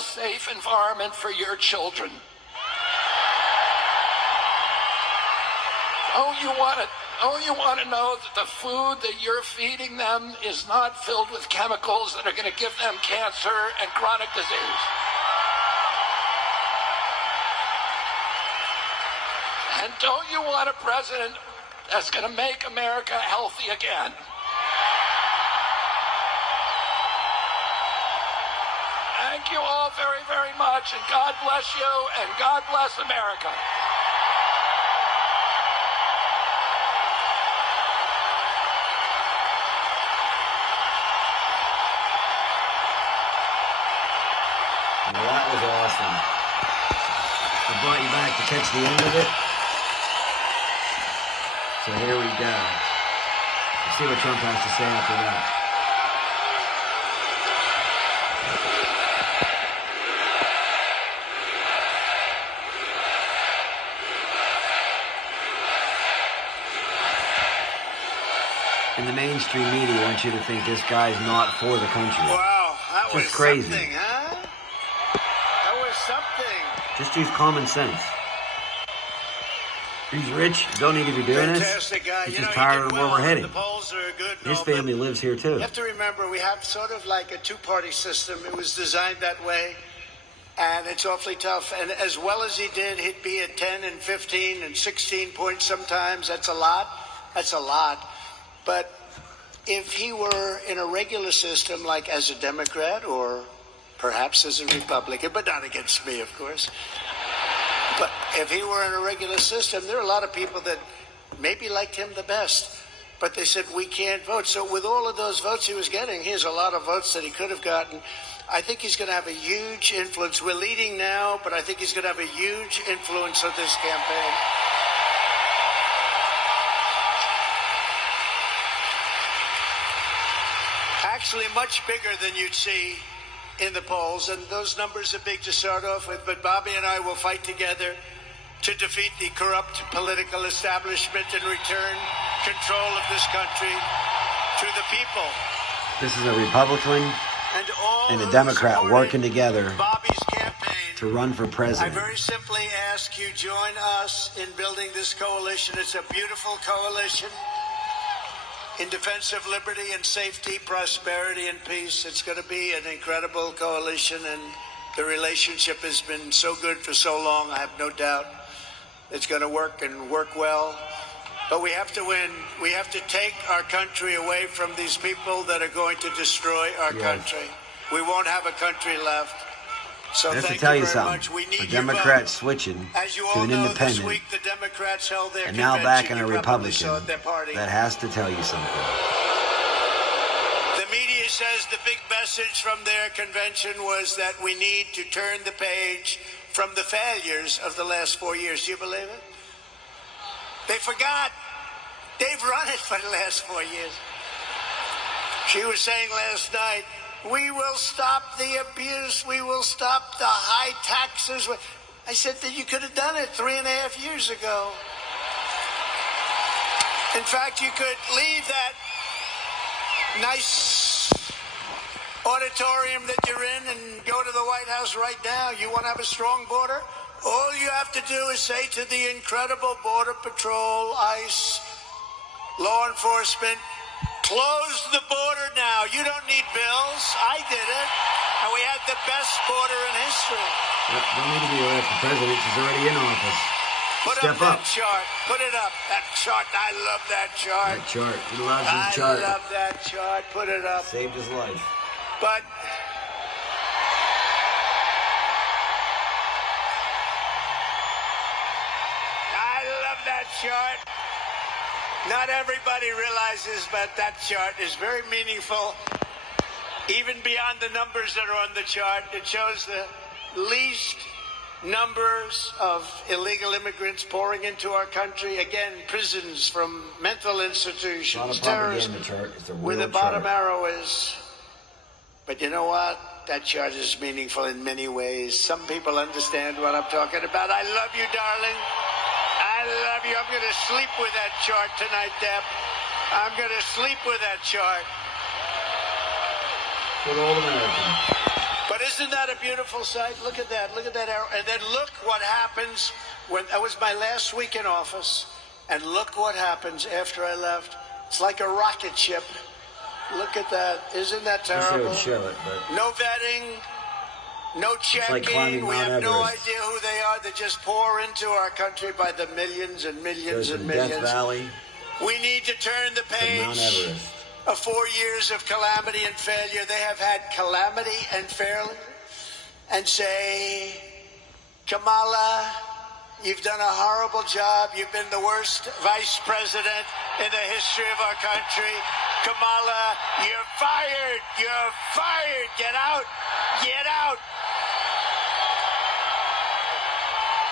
a safe environment for your children? Don't you want to know that the food that you're feeding them is not filled with chemicals that are going to give them cancer and chronic disease? And don't you want a president that's going to make America healthy again? Thank you all very, very much, and God bless you, and God bless America. Well, that was awesome. I brought you back to catch the end of it. So here we go. Let's see what Trump has to say after that. And the mainstream media wants you to think this guy's not for the country. Wow, that was crazy. Something, huh? That was something. Just use common sense. He's rich, don't need to be doing Fantastic this. guy. He's You know, just he tired did of where well. we're heading. The polls are good. His family lives here too. You have to remember, we have sort of like a two-party system. It was designed that way, and it's awfully tough. And as well as he did, he'd be at 10 and 15 and 16 points sometimes. That's a lot. That's a lot. But if he were in a regular system, like as a Democrat or perhaps as a Republican, but not against me, of course. But if he were in a regular system, there are a lot of people that maybe liked him the best, but they said, we can't vote. So with all of those votes he was getting, here's a lot of votes that he could have gotten. I think he's going to have a huge influence. We're leading now, but I think he's going to have a huge influence on this campaign. Actually, much bigger than you'd see in the polls, and those numbers are big to start off with, but Bobby and I will fight together to defeat the corrupt political establishment and return control of this country to the people. This is a Republican and a Democrat working together Bobby's campaign to run for I president. very simply ask you join us in building this coalition. It's a beautiful coalition in defense of liberty and safety, prosperity and peace. It's going to be an incredible coalition, and the relationship has been so good for so long. I have no doubt it's going to work and work well. But we have to win. We have to take our country away from these people that are going to destroy our country. We won't have a country left. So I have to thank tell you you very something. much. We need A your Democrat vote. switching As you to all an know, this independent week the Democrats held their and now convention. back in a You probably saw Republican, it, their party. that has to tell you something. The media says the big message from their convention was that we need to turn the page from the failures of the last 4 years. Do you believe it? They forgot. They've run it for the last 4 years. She was saying last night, we will stop the abuse. We will stop the high taxes. I said that you could have done it 3.5 years ago. In fact, you could leave that nice auditorium that you're in and go to the White House right now. You want to have a strong border? All you have to do is say to the incredible Border Patrol, ICE, law enforcement, close the border now. You don't need bills. I did it. And we had the best border in history. Don't need to be aware for president. He's already in office. Put Step up up. that chart. Put it up. That chart. I love that chart. That chart. He loves his chart. I love that chart. Put it up. Saved his life. But I love that chart. Not everybody realizes, but that chart is very meaningful. Even beyond the numbers that are on the chart, it shows the least numbers of illegal immigrants pouring into our country. Again, prisons from mental institutions, Not a terrorism, propaganda chart. It's a where real the bottom chart. arrow is. But you know what? That chart is meaningful in many ways. Some people understand what I'm talking about. I love you, darling. I love you. I'm going to sleep with that chart tonight, Deb. I'm going to sleep with that chart. Good old American. But isn't that a beautiful sight? Look at that. Look at that arrow. And then look what happens when that was my last week in office. And look what happens after I left. It's like a rocket ship. Look at that. Isn't that I wish they terrible? would show it, but No vetting, no like checking. climbing We Mount have no Everest. idea who they are. They just pour into our country by the millions and millions goes and from millions. Death Valley We need to turn the to Mount page Everest. of 4 years of calamity and failure. They have had calamity and failure, and say, Kamala, you've done a horrible job. You've been the worst vice president in the history of our country. Kamala, you're fired. You're fired. Get out. Get out.